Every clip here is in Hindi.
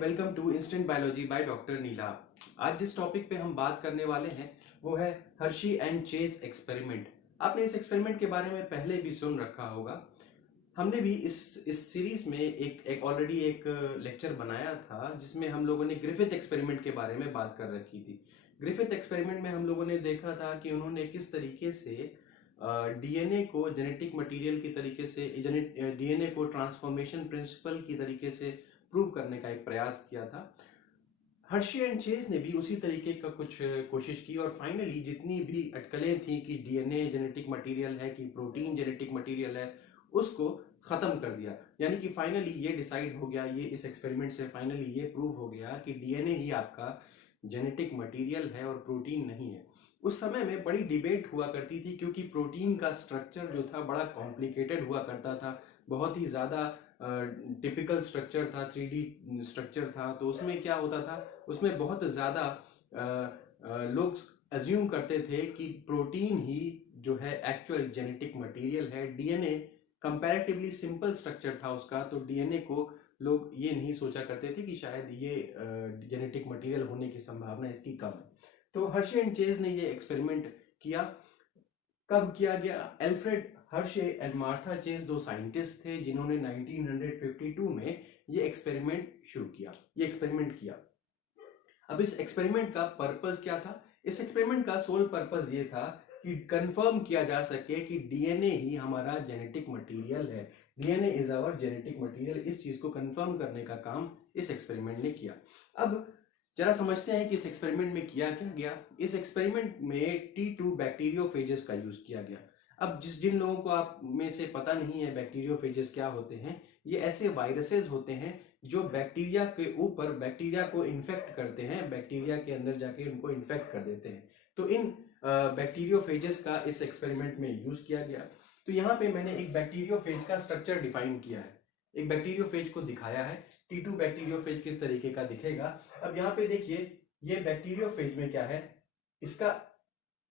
And welcome to instant biology by doctor Neela. आज जिस टॉपिक पे हम बात करने वाले हैं वो है हर्शी एंड चेस एक्सपेरिमेंट। आपने इस एक्सपेरिमेंट के बारे में पहले भी सुन रखा होगा। हमने भी इस सीरीज में एक ऑलरेडी एक लेक्चर बनाया था जिसमें हम लोगों ने ग्रिफिथ एक्सपेरिमेंट के बारे में बात कर रखी थी। ग्रिफिथ एक्सपेरिमेंट में हम लोगों ने देखा था कि उन्होंने किस तरीके से डीएनए को जेनेटिक मटेरियल की तरीके से डीएनए को ट्रांसफॉर्मेशन प्रिंसिपल की तरीके से प्रूव करने का एक प्रयास किया था। हर्शी एंड चेज ने भी उसी तरीके का कुछ कोशिश की और फाइनली जितनी भी अटकलें थी कि डीएनए जेनेटिक मटेरियल है कि प्रोटीन जेनेटिक मटेरियल है उसको खत्म कर दिया। यानी कि फाइनली ये डिसाइड हो गया, ये इस एक्सपेरिमेंट से फाइनली ये प्रूव हो गया कि डीएनए ही आपका जेनेटिक मटेरियल है और प्रोटीन नहीं है। उस समय में बड़ी डिबेट हुआ करती थी क्योंकि प्रोटीन का स्ट्रक्चर जो था बड़ा कॉम्प्लिकेटेड हुआ करता था, बहुत ही ज़्यादा टिपिकल स्ट्रक्चर था, 3D स्ट्रक्चर था। तो उसमें क्या होता था, उसमें बहुत ज़्यादा लोग अज्यूम करते थे कि प्रोटीन ही जो है एक्चुअल जेनेटिक मटेरियल है। डीएनए कंपैरेटिवली सिंपल स्ट्रक्चर था उसका, तो डीएनए को लोग ये नहीं सोचा करते थे कि शायद ये जेनेटिक मटेरियल होने की संभावना इसकी कम है। तो हर्शी एंड चेज ने ये एक्सपेरिमेंट किया। कब किया गया? Alfred Hershey and Martha chase दो साइंटिस्ट थे जिन्होंने 1952 में ये एक्सपेरिमेंट शुरू किया, ये एक्सपेरिमेंट किया। अब इस एक्सपेरिमेंट का पर्पस क्या था? इस एक्सपेरिमेंट का सोल पर्पस ये था कि कंफर्म किया जा सके कि डीएनए ही हमारा जेनेटिक मटेरियल है, DNA is our genetic material. इस चीज को कंफर्म करने का काम इस एक्सपेरिमेंट ने किया। अब जरा समझते हैं कि इस एक्सपेरिमेंट में किया क्या गया। इस एक्सपेरिमेंट में T2 बैक्टीरियोफेजेस का यूज किया गया। अब जिन लोगों को आप में से पता नहीं है बैक्टीरियोफेजेस क्या होते हैं, ये ऐसे वायरसेस होते हैं जो बैक्टीरिया के ऊपर बैक्टीरिया को इन्फेक्ट करते हैं, बैक्टीरिया के अंदर जाके उनको इन्फेक्ट कर देते हैं। तो इन बैक्टीरियोफेजेस का इस एक्सपेरिमेंट में यूज किया गया। तो यहाँ पे मैंने एक बैक्टीरियोफेज का स्ट्रक्चर डिफाइन किया है, एक बैक्टीरियोफेज को दिखाया है। T2 बैक्टीरियोफेज किस तरीके का दिखेगा। अब यहाँ पे देखिए, ये बैक्टीरियोफेज में क्या है, इसका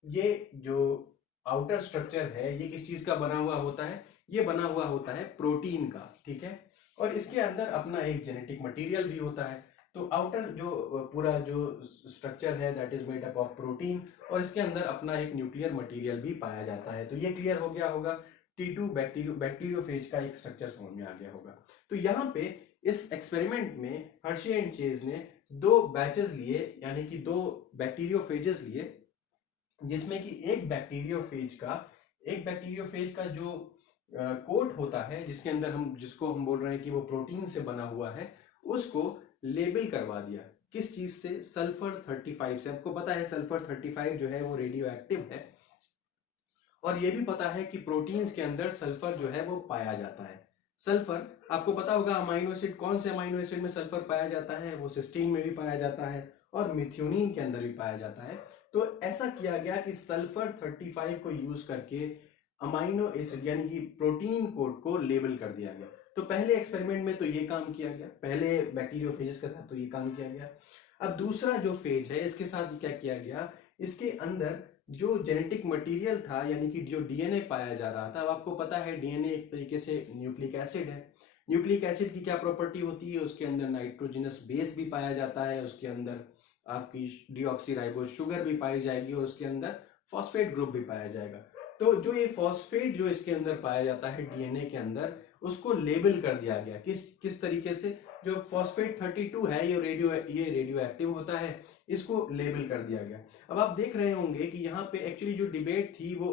ये जो आउटर स्ट्रक्चर है ये किस चीज का बना हुआ होता है? ये बना हुआ होता है प्रोटीन का, ठीक है। और इसके अंदर अपना एक जेनेटिक मटेरियल भी होता है। तो आउटर जो पूरा जो स्ट्रक्चर है that is made up of protein, और इसके अंदर अपना एक न्यूक्लियर मटेरियल भी पाया जाता है। तो ये क्लियर हो गया होगा, T2 बैक्टीरियोफेज का एक स्ट्रक्चर समझ में आ गया होगा। तो यहाँ पे इस एक्सपेरिमेंट में हर्शी एंड चेज ने दो बैचेस लिए, यानी कि दो बैक्टीरियोफेजेस लिए, जिसमें कि एक बैक्टीरियोफेज का जो कोट होता है जिसके अंदर जिसको हम बोल रहे हैं कि वो प्रोटीन से बना हुआ है, उसको लेबल करवा दिया। किस चीज से? सल्फर 35 से। आपको पता है सल्फर 35 जो है वो रेडियो एक्टिव है, और ये भी पता है कि प्रोटीन्स के अंदर सल्फर जो है वो पाया जाता है। सल्फर आपको पता होगा अमाइनो एसिड, कौन से अमाइनो एसिड में सल्फर पाया जाता है? वो सिस्टीन में भी पाया जाता है और मिथ्योनिन के अंदर भी पाया जाता है। तो ऐसा किया गया कि सल्फर 35 को यूज करके अमाइनो एसिड यानी कि प्रोटीन कोड को लेबल कर दिया गया। तो पहले एक्सपेरिमेंट में तो ये काम किया गया, पहले बैक्टीरियोफेजेस के साथ तो ये काम किया गया। अब दूसरा जो फेज है इसके साथ क्या किया गया, इसके अंदर जो जेनेटिक मटेरियल था यानी कि जो डीएनए पाया जा रहा था। अब आपको पता है डीएनए एक तरीके से न्यूक्लिक एसिड है। न्यूक्लिक एसिड की क्या प्रॉपर्टी होती है? उसके अंदर नाइट्रोजनस बेस भी पाया जाता है, उसके अंदर आपकी डीऑक्सीराइबोज शुगर भी पाई जाएगी और उसके अंदर फॉस्फेट ग्रुप भी पाया जाएगा। तो जो ये फॉस्फेट जो इसके अंदर पाया जाता है डीएनए के अंदर, उसको लेबल कर दिया गया। किस तरीके से? जो फॉस्फेट 32 है ये रेडियो एक्टिव होता है, इसको लेबल कर दिया गया। अब आप देख रहे होंगे कि यहाँ पे एक्चुअली जो डिबेट थी वो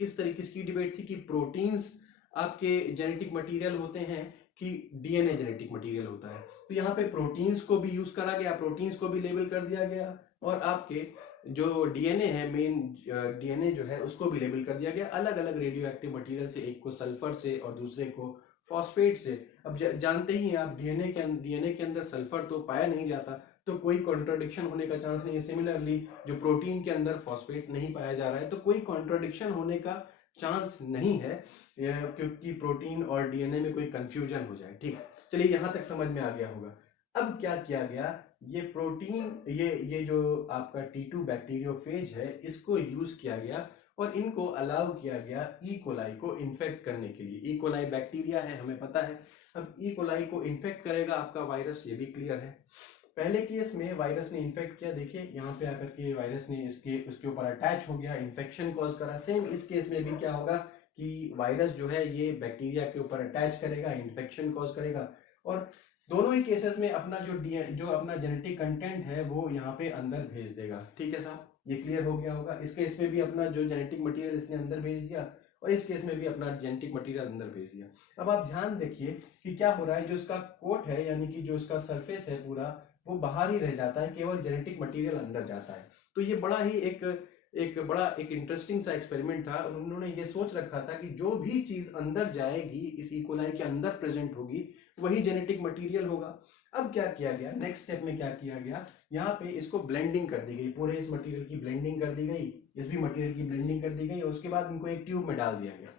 किस तरीके की डिबेट थी कि प्रोटीन्स आपके जेनेटिक मटेरियल होते हैं कि डीएनए जेनेटिक मटेरियल होता है। तो यहाँ पे प्रोटीन्स को भी यूज करा गया, प्रोटीन्स को भी लेबल कर दिया गया, और आपके जो डीएनए है, मेन डीएनए जो है उसको भी लेबल कर दिया गया अलग अलग रेडियो एक्टिव मटेरियल से, एक को सल्फर से और दूसरे को फॉस्फेट से। अब जानते ही हैं आप डीएनए के अंदर सल्फर तो पाया नहीं जाता, तो कोई कॉन्ट्राडिक्शन होने का चांस नहीं है। सिमिलरली जो प्रोटीन के अंदर फॉस्फेट नहीं पाया जा रहा है तो कोई कॉन्ट्राडिक्शन होने का चांस नहीं है, क्योंकि प्रोटीन और डीएनए में कोई कंफ्यूजन हो जाए। ठीक, चलिए यहां तक समझ में आ गया होगा। अब क्या किया गया, ये प्रोटीन ये जो आपका T2 बैक्टीरियोफेज है इसको यूज किया गया और इनको अलाउ किया गया ई कोलाई को इन्फेक्ट करने के लिए। ई कोलाई बैक्टीरिया है, हमें पता है। अब ई कोलाई को इन्फेक्ट करेगा आपका वायरस, ये भी क्लियर है। पहले केस में वायरस ने इन्फेक्ट किया, देखिए यहाँ पे आकर के वायरस ने उसके ऊपर अटैच हो गया, इन्फेक्शन कॉज करा। सेम इस केस में भी क्या होगा कि वायरस जो है ये बैक्टीरिया के ऊपर अटैच करेगा, इन्फेक्शन कॉज करेगा, और दोनों ही केसेस में अपना जो अपना जेनेटिक कंटेंट है वो यहाँ पे अंदर भेज देगा। ठीक है साहब, ये क्लियर हो गया होगा। इस केस में भी अपना जो जेनेटिक मटेरियल इसने अंदर भेज दिया, और इस केस में भी अपना जेनेटिक मटेरियल अंदर भेज दिया। अब आप ध्यान देखिए कि क्या हो रहा है, जो इसका कोट है यानी कि जो इसका सरफेस है पूरा, वो बाहर ही रह जाता है, केवल जेनेटिक मटेरियल अंदर जाता है। तो ये बड़ा ही एक इंटरेस्टिंग सा एक्सपेरिमेंट था। उन्होंने ये सोच रखा था कि जो भी चीज अंदर जाएगी, इस ई कोलाई के अंदर प्रेजेंट होगी, वही जेनेटिक मटेरियल होगा। अब क्या किया गया, नेक्स्ट स्टेप में क्या किया गया, यहाँ पे इसको ब्लेंडिंग कर दी गई, पूरे इस मटेरियल की ब्लेंडिंग कर दी गई, इस भी मटेरियल की ब्लेंडिंग कर दी गई, और उसके बाद इनको एक ट्यूब में डाल दिया गया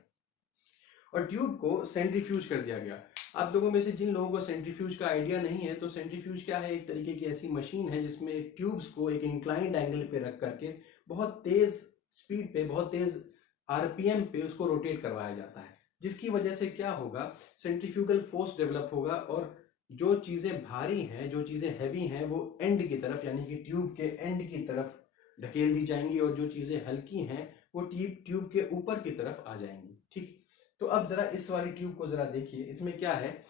और ट्यूब को सेंट्रीफ्यूज कर दिया गया। आप लोगों में से जिन लोगों को सेंट्रीफ्यूज का आइडिया नहीं है, तो सेंट्रीफ्यूज क्या है, एक तरीके की ऐसी मशीन है जिसमें ट्यूब्स को एक इंक्लाइंड एंगल पे रख करके बहुत तेज स्पीड पे, बहुत तेज आरपीएम पे उसको रोटेट करवाया जाता है, जिसकी वजह से क्या होगा, सेंट्रीफ्यूगल फोर्स डेवलप होगा, और जो चीजें भारी हैं, जो चीजें हैवी हैं, वो एंड की तरफ यानी कि ट्यूब के एंड की तरफ ढकेल दी जाएंगी, और जो चीजें हल्की हैं वो ट्यूब के ऊपर की तरफ आ जाएंगी। ठीक, तो अब जरा इस वाली ट्यूब को जरा देखिए, इसमें क्या है,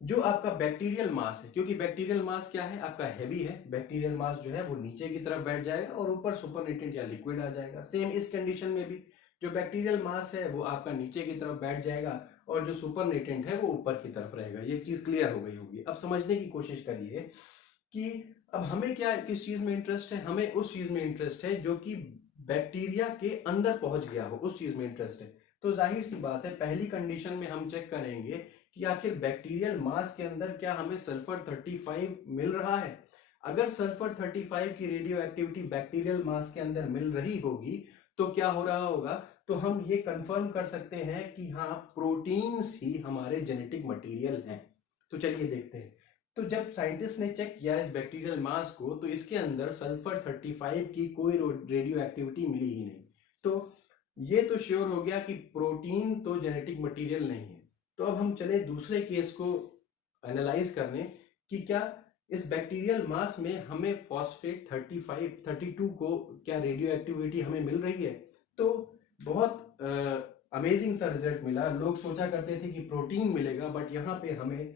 जो आपका बैक्टीरियल मास है, क्योंकि बैक्टीरियल मास क्या है, आपका हैवी है, बैक्टीरियल मास जो है वो नीचे की तरफ बैठ जाएगा और ऊपर सुपरनेटेंट या लिक्विड आ जाएगा। सेम इस कंडीशन में भी जो बैक्टीरियल मास है वो आपका नीचे की तरफ बैठ जाएगा, और जो सुपरनेटेंट है वो ऊपर की तरफ रहेगा। ये चीज क्लियर हो गई होगी। अब समझने की कोशिश करिए कि अब हमें क्या, किस चीज में इंटरेस्ट है, हमें उस चीज में इंटरेस्ट है जो कि बैक्टीरिया के अंदर पहुंच गया हो, उस चीज में इंटरेस्ट है। तो जाहिर सी बात है, पहली कंडीशन में हम चेक करेंगे कि आखिर बैक्टीरियल मास के अंदर क्या हमें सल्फर 35 मिल रहा है। अगर सल्फर 35 की रेडियो एक्टिविटी बैक्टीरियल मास के अंदर मिल रही होगी, तो क्या हो रहा होगा, तो हम ये कंफर्म कर सकते हैं कि हाँ, प्रोटीन्स ही हमारे जेनेटिक मटेरियल हैं। तो चलिए देखते हैं। तो जब साइंटिस्ट ने चेक किया इस बैक्टीरियल मास को, तो इसके अंदर सल्फर 35 की कोई रेडियो एक्टिविटी मिली ही नहीं। तो ये तो श्योर हो गया कि प्रोटीन तो जेनेटिक मटेरियल नहीं है। तो अब हम चले दूसरे केस को एनालाइज करने कि क्या इस बैक्टीरियल मास में हमें फॉस्फेट 32 को क्या रेडियो एक्टिविटी हमें मिल रही है। तो बहुत अमेजिंग सा रिजल्ट मिला। लोग सोचा करते थे कि प्रोटीन मिलेगा, बट यहाँ पे हमें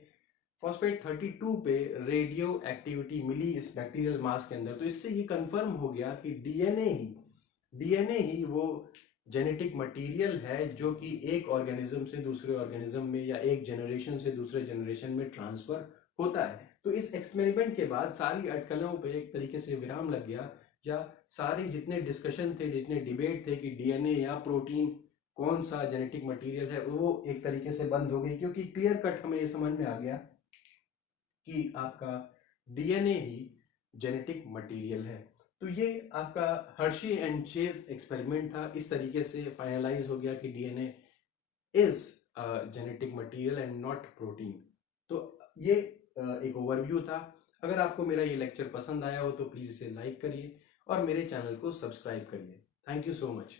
फॉस्फेट 32 पे रेडियो एक्टिविटी मिली इस बैक्टीरियल मास के अंदर। तो इससे ये कंफर्म हो गया कि डीएनए ही वो जेनेटिक मटेरियल है जो कि एक ऑर्गेनिज्म से दूसरे ऑर्गेनिज्म में या एक जनरेशन से दूसरे जनरेशन में ट्रांसफर होता है। तो इस एक्सपेरिमेंट के बाद सारी अटकलों पे एक तरीके से विराम लग गया, या सारे जितने डिस्कशन थे, जितने डिबेट थे कि डीएनए या प्रोटीन कौन सा जेनेटिक मटेरियल है, वो एक तरीके से बंद हो गई, क्योंकि क्लियर कट हमें ये समझ में आ गया कि आपका डीएनए ही जेनेटिक मटेरियल है। तो ये आपका हर्शी एंड चेज एक्सपेरिमेंट था। इस तरीके से फाइनलाइज हो गया कि DNA is genetic material and not protein. तो ये एक ओवरव्यू था। अगर आपको मेरा ये लेक्चर पसंद आया हो तो प्लीज इसे लाइक करिए और मेरे चैनल को सब्सक्राइब करिए। Thank you so much.